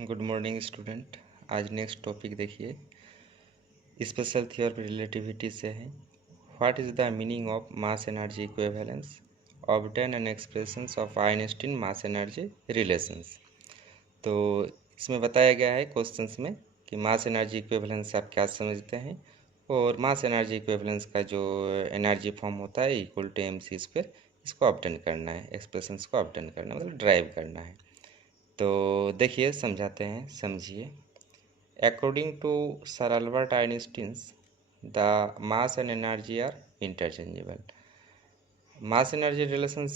Good morning student. आज next topic देखिए, special theory relativity से है। What is the meaning of mass energy equivalence, obtain and expressions of Einstein mass energy relations. तो इसमें बताया गया है क्वेश्चंस में कि मास एनर्जी इक्विवेलेंस आप क्या समझते हैं, और मास एनर्जी इक्विवेलेंस का जो एनर्जी फॉर्म होता है इक्वल टू mc², इसको ऑब्टेन करना है, एक्सप्रेशंस को ऑब्टेन करना मतलब ड्राइव करना है। तो देखिए समझाते हैं, समझिए। According to Sir Albert Einstein, the mass and energy are interchangeable. Mass energy relations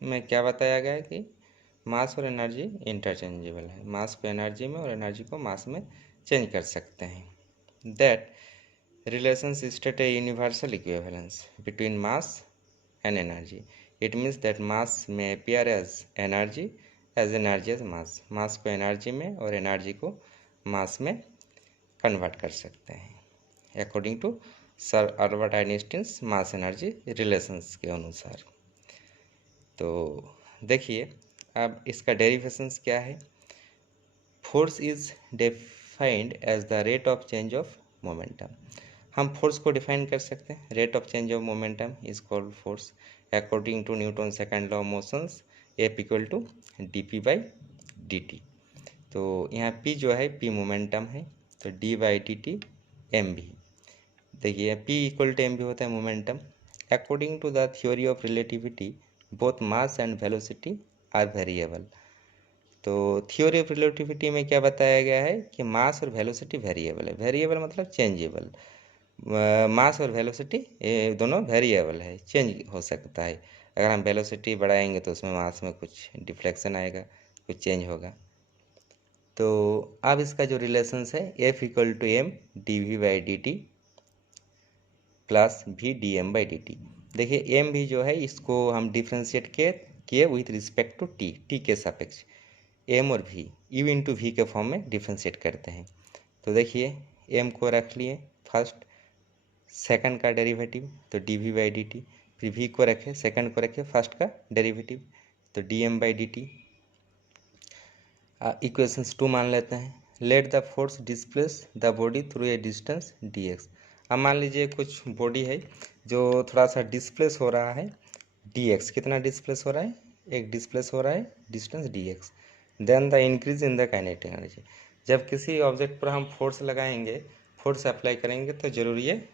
में क्या बताया गया है कि मास और एनर्जी इंटरचेंजेबल है, मास को एनर्जी में और एनर्जी को मास में चेंज कर सकते हैं। That relations state a universal equivalence between mass and energy. It means that mass may appear as energy as mass, mass को एनर्जी में और एनर्जी को मास में कन्वर्ट कर सकते हैं according to sir Albert Einstein mass energy relations के अनुसार। तो देखिए अब इसका डेरिवेशंस क्या है। Force is defined as the rate of change of momentum. हम फोर्स को डिफाइन कर सकते हैं, rate of change of momentum is called force according to Newton second law of motions, F equal to dp by dt। तो यहाँ p जो है p momentum है, तो d by D T M V. देखिए p equal to M V होता है momentum. According to the theory of relativity both mass and velocity are variable. तो थ्योरी ऑफ रिलेटिविटी में क्या बताया गया है कि मास और वेलोसिटी वेरिएबल है। वेरिएबल मतलब चेंजेबल। मास और वेलोसिटी ये दोनों वेरिएबल है, चेंज हो सकता है। अगर हम वेलोसिटी बढ़ाएंगे तो उसमें मास में कुछ डिफ्लेक्शन आएगा, कुछ चेंज होगा। तो अब इसका जो रिलेशंस है F equal to M D V by D T plus V D M by D T. देखिए एम भी जो है इसको हम डिफ्रेंशिएट किए with respect to T, T के सापेक्ष एम और वी यू इंटू वी के फॉर्म में डिफ्रेंशिएट करते हैं। तो देखिए एम को रख लिए फर्स्ट, सेकंड का डेरिवेटिव तो D V by D T, फिर वी को रखे, सेकंड को रखे फर्स्ट का डेरिवेटिव तो D M by D T. Equations 2 मान लेते हैं। Let the force displace the body through a distance D X. अब मान लीजिए कुछ बॉडी है जो थोड़ा सा डिस्प्लेस हो रहा है डी एक्स। कितना डिस्प्लेस हो रहा है, एक डिस्प्लेस हो रहा है distance D X. Then the increase in the kinetic energy. जब किसी ऑब्जेक्ट पर हम फोर्स लगाएंगे, फोर्स अप्लाई करेंगे तो जरूरी है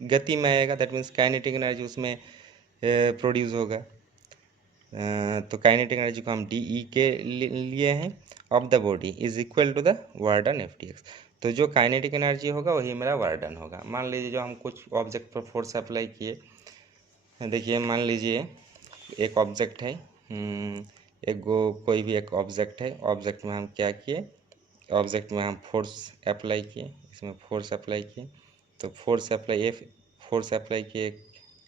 गति में आएगा, दैट मीन्स काइनेटिक एनर्जी उसमें प्रोड्यूस होगा। तो काइनेटिक एनर्जी को हम डी ई के लिए हैं of the body is equal to the work done F T X. तो जो काइनेटिक एनर्जी होगा वही मेरा वर्क डन होगा। मान लीजिए जो हम कुछ ऑब्जेक्ट पर फोर्स अप्लाई किए, देखिए मान लीजिए एक ऑब्जेक्ट है, कोई भी एक ऑब्जेक्ट है, ऑब्जेक्ट में हम क्या किए, ऑब्जेक्ट में हम फोर्स अप्लाई किए, इसमें फोर्स अप्लाई किए तो फोर्स अप्लाई किए, एक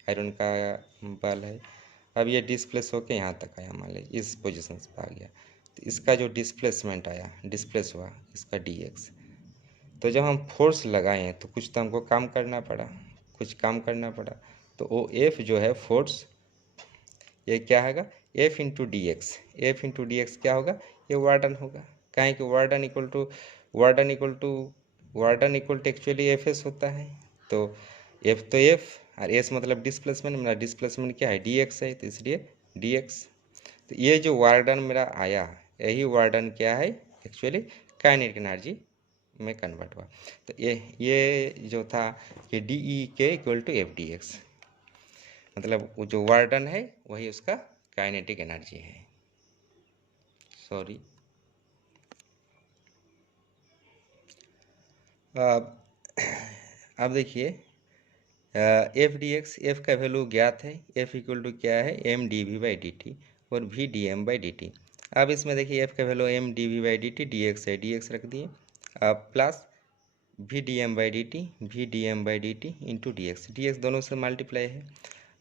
आयरन का बल है। अब ये डिस्प्लेस होके यहाँ तक आया, मान लीजिए इस पोजीशन पे आ गया, तो इसका जो डिस्प्लेसमेंट आया, डिस्प्लेस हुआ इसका डी एक्स। तो जब हम फोर्स लगाए तो कुछ तो हमको काम करना पड़ा, कुछ काम करना पड़ा, तो वो एफ जो है फोर्स, ये क्या होगा F into D X. F into D X क्या होगा, ये वार्डन होगा। कहें कि work done equal to actually F S होता है। तो एफ और एस मतलब डिस्प्लेसमेंट, मेरा डिस्प्लेसमेंट क्या है डी एक्स है, तो इसलिए डी एक्स। तो ये जो वार्डन मेरा आया, यही वार्डन क्या है एक्चुअली काइनेटिक एनर्जी में कन्वर्ट हुआ। तो ये जो था कि डी ई के equal to F D X, मतलब वो जो वार्डन है वही उसका काइनेटिक एनर्जी है। सॉरी, अब देखिए एफ डी एक्स, एफ का वैल्यू ज्ञात है, एफ इक्वल टू क्या है M D V by D T और V D M by D T. अब इसमें देखिए एफ का value M D V by D T, D X है, डी एक्स रख दिए, अब plus V D M by D T into D X दोनों से मल्टीप्लाई है।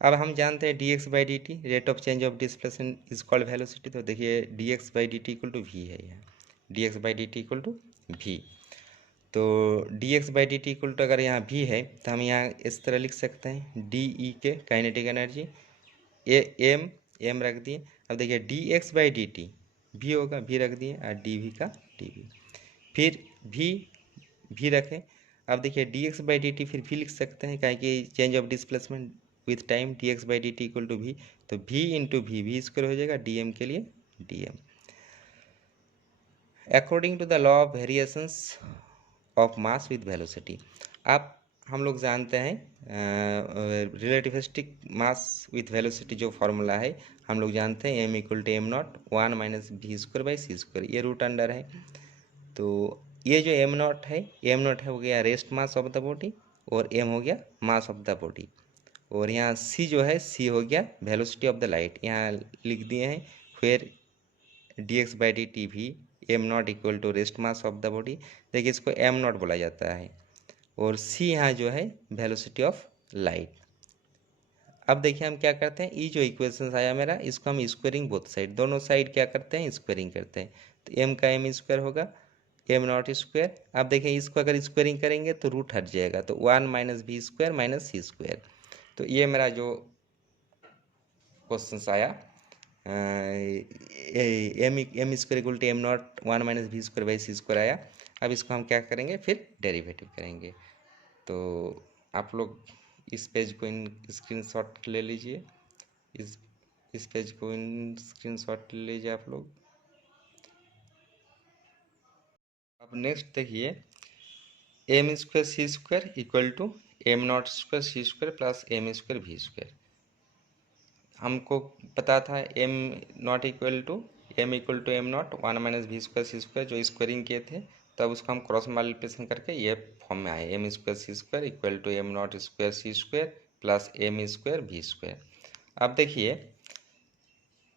अब हम जानते हैं D X by D T rate of change of displacement is called velocity. तो देखिए D X by D T equal to V है, यहाँ D X by D T equal to V. तो D X by D T equal to अगर यहाँ भी है तो हम यहाँ इस तरह लिख सकते हैं डी ई के काइनेटिक एनर्जी ए एम रख दिए। अब देखिए D X by D T V होगा, भी रख दिए, और डी वी का डी वी, फिर भी रखें। अब देखिए D X by D T फिर भी लिख सकते हैं, क्या कि change of displacement with time D X by D T equal to V, तो भी इंटू भी स्क्वायर हो जाएगा, डी एम के लिए D M. According to the law of variations of mass with velocity, आप हम लोग जानते हैं रिलेटिविस्टिक मास विथ वेलोसिटी जो फॉर्मूला है हम लोग जानते हैं, M equal to M not 1 minus V square by C square, ये रूट अंडर है। तो ये जो एम नॉट है हो गया rest mass of the body, और एम हो गया मास ऑफ द बॉडी, और यहाँ सी जो है सी हो गया वेलोसिटी ऑफ द लाइट, यहाँ लिख दिए हैं। फिर D X by D T भी M not equal to rest mass of the body, देखिए इसको एम नॉट बोला जाता है, और सी यहाँ जो है वेलोसिटी ऑफ लाइट। अब देखिए हम क्या करते हैं, ये जो इक्वेशन आया मेरा, इसको हम स्क्वायरिंग बोथ साइड, दोनों साइड क्या करते हैं, स्क्वायरिंग करते हैं। तो एम का एम स्क्वायर होगा, एम नॉट स्क्वायर। अब देखिए इसको अगर स्क्वायरिंग करेंगे तो रूट हट जाएगा, तो 1 माइनस भी स्क्वायर माइनस सी स्क्वायर। तो ये मेरा जो क्वेश्चन आया, M square equal to M not 1 minus V square by C square आया। अब इसको हम क्या करेंगे, फिर डेरिवेटिव करेंगे। तो आप लोग इस पेज को स्क्रीनशॉट ले लीजिए, इस पेज को स्क्रीनशॉट ले लीजिए आप लोग। अब नेक्स्ट देखिए, M square C square equal to M not square C square plus M square V square. हमको पता था M not equal to M not 1 minus V square C square, जो स्क्वायरिंग किए थे तब उसको हम क्रॉस मल्टीप्लिकेशन करके ये फॉर्म में आए, M square C square equal to M not square C square plus M square V square. अब देखिए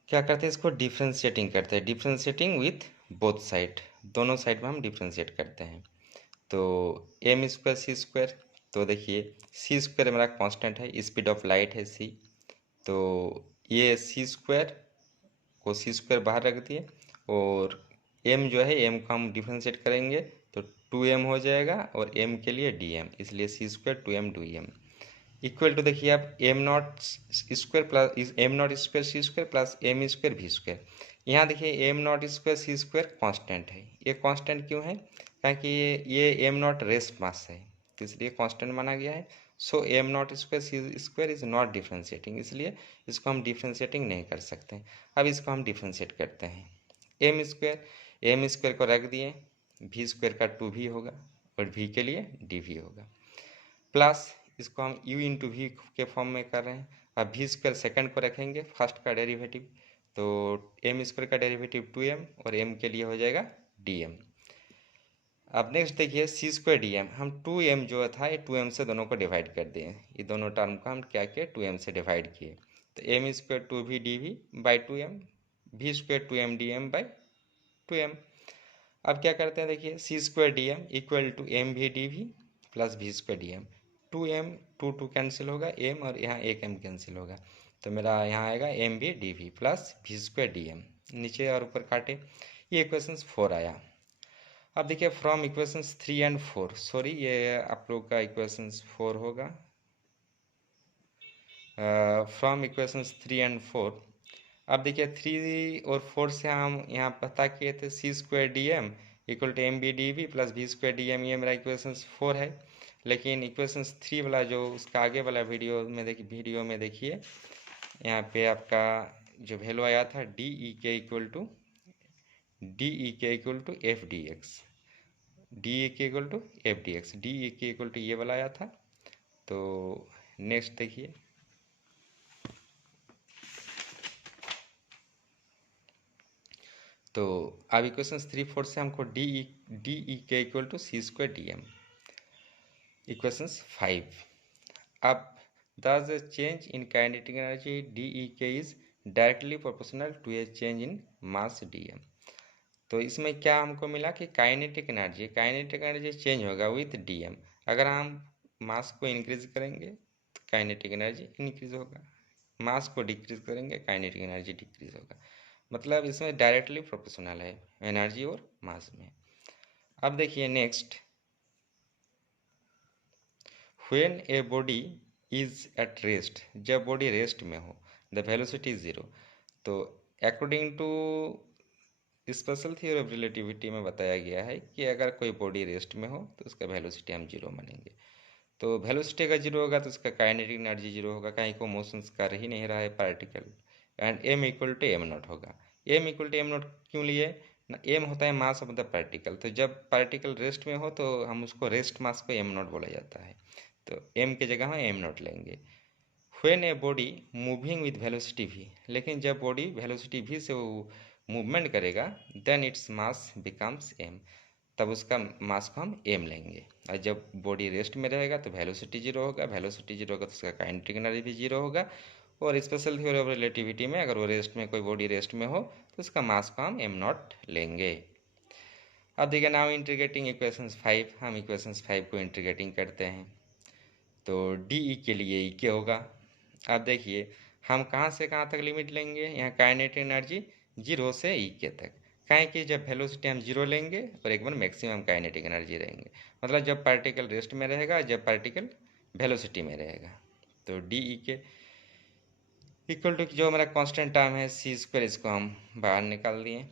क्या करते हैं, इसको डिफ्रेंशिएटिंग करते हैं, डिफ्रेंशिएटिंग विथ बोथ साइड, दोनों साइड में हम डिफ्रेंशिएट करते हैं। तो एम स्क्वायर सी स्क्वायर, तो देखिए सी स्क्वायर मेरा कांस्टेंट है, स्पीड ऑफ लाइट है सी, तो ये सी स्क्वायर को सी स्क्वायर बाहर रख दिए, और एम जो है एम को हम डिफ्रेंशिएट करेंगे तो 2m हो जाएगा, और एम के लिए डी एम, इसलिए C square 2m D M equal to, देखिए आप M not square plus M not square C square plus M square V square. यहाँ देखिए M not square C square constant है, ये कॉन्स्टेंट क्यों है, क्योंकि ये एम नॉट रेस्ट मास है, तो इसलिए कॉन्स्टेंट माना गया है। So M not square C square is not differentiating, इसलिए इसको हम डिफ्रेंशिएटिंग नहीं कर सकते। अब इसको हम डिफ्रेंशिएट करते हैं, एम स्क्वायर को रख दिए, भी स्क्वायर का 2v होगा, और v के लिए dv होगा, प्लस इसको हम u इंटू वी के फॉर्म में कर रहे हैं। अब भी स्क्वायर सेकंड को रखेंगे, फर्स्ट का डेरिवेटिव, तो एम स्क्वायर का डेरिवेटिव 2m, और m के लिए हो जाएगा dm। अब नेक्स्ट देखिए सी स्क्वायर डी एम, हम 2m जो था ये 2m से दोनों को डिवाइड कर दिए, ये दोनों टर्म को हम क्या किए 2m से डिवाइड किए, तो M square 2v D by 2m, भी square 2m D M by 2m। अब क्या करते हैं, देखिए C square D M equal to M V D V plus V square D M, 2m 2 cancel होगा, m और यहाँ एक m कैंसिल होगा, तो मेरा यहाँ आएगा M V D V plus V square D M, नीचे और ऊपर काटे, ये इक्वेशंस 4 आया। अब देखिए फ्रॉम इक्वेशंस 3 एंड 4, सॉरी ये आप लोग का इक्वेशंस 4 होगा, फ्रॉम इक्वेशंस 3 एंड 4। अब देखिए 3 और 4 से हम यहाँ पता किए थे C square D M equal to M V D V plus V square D M, ये मेरा इक्वेशंस 4 है। लेकिन इक्वेशंस 3 वाला जो उसका आगे वाला वीडियो में देखिए, यहाँ पे आपका जो वैल्यू आया था डी ई के equal to F D X, D A K equal to F D X, D A K equal to ये वाला आया था। तो नेक्स्ट देखिए, तो अब इक्वेशन 3 4 से हमको डी ई के equal to C square D M. Equation 5, अब thus a change in kinetic energy dEk is directly proportional to a change in mass dm। तो इसमें क्या हमको मिला कि काइनेटिक एनर्जी चेंज होगा विथ dm, अगर हम मास को इंक्रीज करेंगे तो काइनेटिक एनर्जी इंक्रीज होगा, मास को डिक्रीज करेंगे काइनेटिक एनर्जी डिक्रीज होगा, मतलब इसमें डायरेक्टली प्रोपोर्शनल है एनर्जी और मास में। अब देखिए next, when a body is at rest, जब बॉडी रेस्ट में हो द वेलोसिटी इज 0, तो according to special theory of relativity में बताया गया है कि अगर कोई बॉडी रेस्ट में हो तो उसका वेलोसिटी हम जीरो मानेंगे। तो वेलोसिटी अगर जीरो होगा तो उसका काइनेटिक एनर्जी जीरो होगा, कहीं को मोशंस कर ही नहीं रहा है particle, and M equal to M not होगा। M equal to M not क्यों लिए ना, एम होता है मास ऑफ द पार्टिकल, तो जब पार्टिकल रेस्ट में हो तो हम उसको रेस्ट मास को एम नॉट बोला जाता है, तो एम की जगह हम एम नॉट लेंगे। When a body moving with velocity भी, लेकिन जब बॉडी वेलोसिटी भी से वो मूवमेंट करेगा then its mass becomes M, तब उसका मास को हम एम लेंगे। और जब बॉडी रेस्ट में रहेगा तो वेलोसिटी जीरो होगा, वेलोसिटी जीरो होगा तो उसका काइनेटिक एनर्जी भी जीरो होगा। और स्पेशल थ्योरी ऑफ रिलेटिविटी में अगर वो रेस्ट में, कोई बॉडी रेस्ट में हो तो उसका मास को हम एम नॉट लेंगे। अब देखिए नाउ इंटीग्रेटिंग इक्वेशंस 5, हम इक्वेशंस 5 को इंटीग्रेटिंग करते हैं तो डी ई के लिए ई के होगा। अब देखिए हम कहाँ से कहाँ तक लिमिट लेंगे, यहाँ काइनेटिक एनर्जी जीरो से ई के तक, काहे कि जब वेलोसिटी हम जीरो लेंगे और एक बार मैक्सिमम काइनेटिक एनर्जी रहेंगे, मतलब जब पार्टिकल रेस्ट में रहेगा, जब पार्टिकल वेलोसिटी में रहेगा। तो डी ई के इक्वल टू जो हमारा कांस्टेंट टर्म है सी स्क्वायर, इसको हम बाहर निकाल दिए।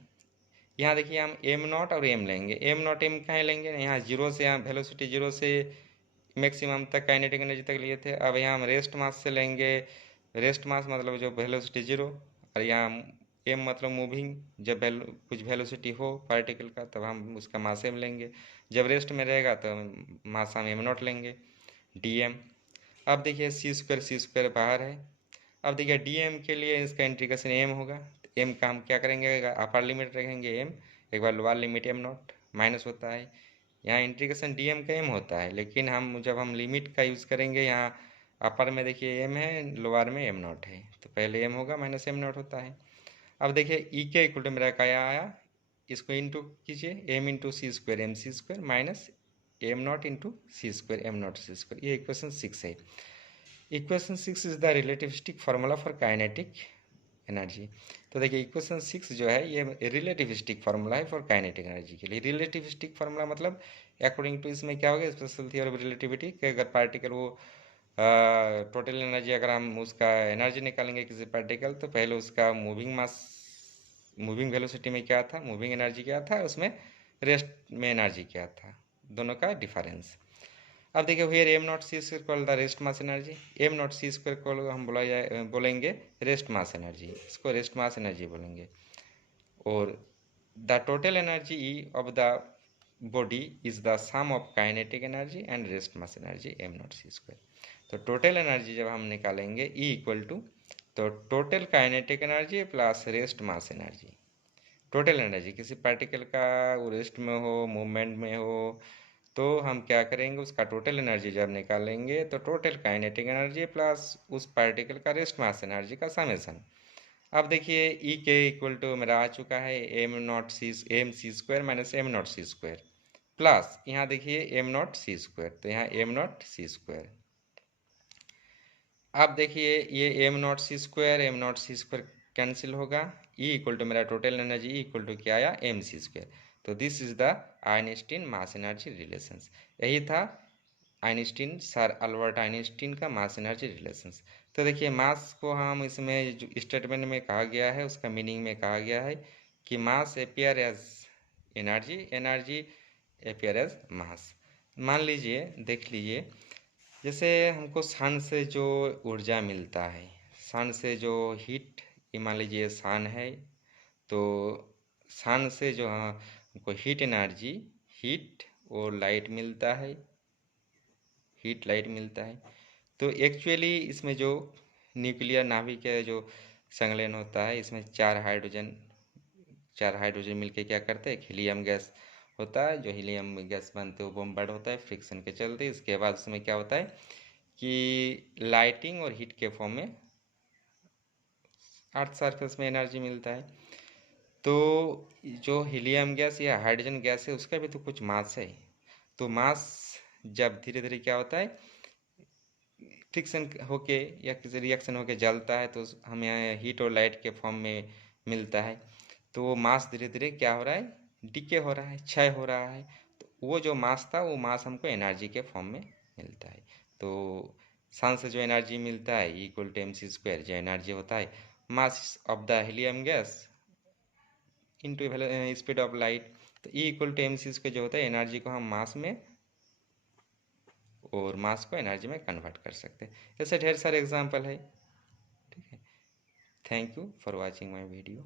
यहाँ देखिए हम एम नॉट और एम लेंगे, एम नॉट एम कहाँ लेंगे, यहाँ जीरो से, यहाँ वेलोसिटी जीरो से मैक्सिमम तक काइनेटिक एनर्जी तक लिए थे। अब यहाँ हम रेस्ट मास से लेंगे, रेस्ट मास मतलब जो वेलोसिटी जीरो, और यहाँ एम मतलब मूविंग, जब कुछ वेलोसिटी हो पार्टिकल का तब हम उसका मास एम लेंगे, जब रेस्ट में रहेगा तो मास हम एम नॉट लेंगे, डी एम। अब देखिए सी स्क्वायर बाहर है। अब देखिए डी एम के लिए इसका इंटीग्रेशन एम होगा, एम का हम क्या करेंगे, अपर लिमिट रखेंगे एम, एक बार lower limit M not minus होता है, यहाँ इंटीग्रेशन डी एम का एम होता है, लेकिन हम जब हम लिमिट का यूज़ करेंगे, यहाँ अपर में देखिए एम है, लोअर में एम नॉट है, तो पहले एम होगा माइनस एम नॉट होता है। अब देखिए ई के इक्वल टू मेरा क्या आया, इसको इंटू कीजिए, M into C square M C square minus M not into C square M not C square, ये इक्वेशन 6 है। Equation 6 is the relativistic formula for kinetic energy. तो देखिए इक्वेशन 6 जो है ये रिलेटिविस्टिक फार्मूला है फॉर काइनेटिक एनर्जी के लिए। रिलेटिविस्टिक फार्मूला मतलब अकॉर्डिंग टू, इसमें क्या होगा, स्पेशल थियोरी ऑफ रिलेटिविटी कि अगर पार्टिकल वो टोटल एनर्जी, अगर हम उसका एनर्जी निकालेंगे किसी पार्टिकल, तो पहले उसका मूविंग मास, मूविंग वेलोसिटी में क्या था, मूविंग एनर्जी क्या था, उसमें रेस्ट में एनर्जी क्या था, दोनों का डिफरेंस। अब देखिए here M not C square call the rest mass energy, M not C square को हम बोलेंगे रेस्ट मास एनर्जी, इसको रेस्ट मास एनर्जी बोलेंगे। और the total energy E of the body is the sum of kinetic energy and rest mass energy M not C square. तो total energy जब हम निकालेंगे ई इक्वल टू, तो total kinetic energy plus rest mass energy, total energy किसी particle का वो rest में हो, मूवमेंट में हो, तो हम क्या करेंगे, उसका टोटल एनर्जी जब निकालेंगे तो टोटल काइनेटिक एनर्जी प्लस उस पार्टिकल का रेस्ट मास एनर्जी का समेशन। अब देखिए ई के इक्वल टू मेरा आ चुका है M C square minus M not C square, plus यहाँ देखिए एम नॉट सी स्क्वायर, तो यहाँ एम नॉट सी स्क्वायर। अब देखिए ये M not C square cancel होगा, ई इक्वल टू मेरा total energy E equal to क्या आया, एम सी स्क्वायर। तो this is the Einstein mass energy relations, यही था आइंस्टीन, सर अल्बर्ट आइंस्टीन का मास एनर्जी रिलेशंस। तो देखिए मास को हम इसमें जो स्टेटमेंट में कहा गया है, उसका मीनिंग में कहा गया है कि mass appear as energy, energy appear as mass. मान लीजिए, देख लीजिए, जैसे हमको सन से जो ऊर्जा मिलता है, सन से जो हीट, ये मान लीजिए सन है, तो सन से जो हमको हीट एनर्जी, हीट और लाइट मिलता है, हीट लाइट मिलता है। तो एक्चुअली इसमें जो न्यूक्लियर नाभिक है, जो संलयन होता है, इसमें चार हाइड्रोजन मिलके क्या करते हैं, हीलियम गैस होता है, जो हीलियम गैस बनते हुए बॉम्बार्ड होता है फ्रिक्शन के चलते। इसके बाद उसमें क्या होता है कि लाइटिंग और हीट के फॉर्म में अर्थ सरफेस में एनर्जी मिलता है। तो जो हीलियम गैस या हाइड्रोजन गैस है उसका भी तो कुछ मास है, तो मास जब धीरे धीरे क्या होता है, फ्रिक्शन होके या किसी रिएक्शन होके जलता है, तो हमें हीट और लाइट के फॉर्म में मिलता है। तो वो मास धीरे धीरे क्या हो रहा है, डिके हो रहा है, क्षय हो रहा है। तो वो जो मास था, वो मास हमको एनर्जी के फॉर्म में मिलता है। तो सन से जो एनर्जी मिलता है equal to M C square, जो एनर्जी होता है mass of the helium gas into speed of light. तो E equal to M C square जो होता है, एनर्जी को हम मास में और मास को एनर्जी में कन्वर्ट कर सकते हैं। ऐसे ढेर सारे एग्जाम्पल है। ठीक है, thank you for watching my video.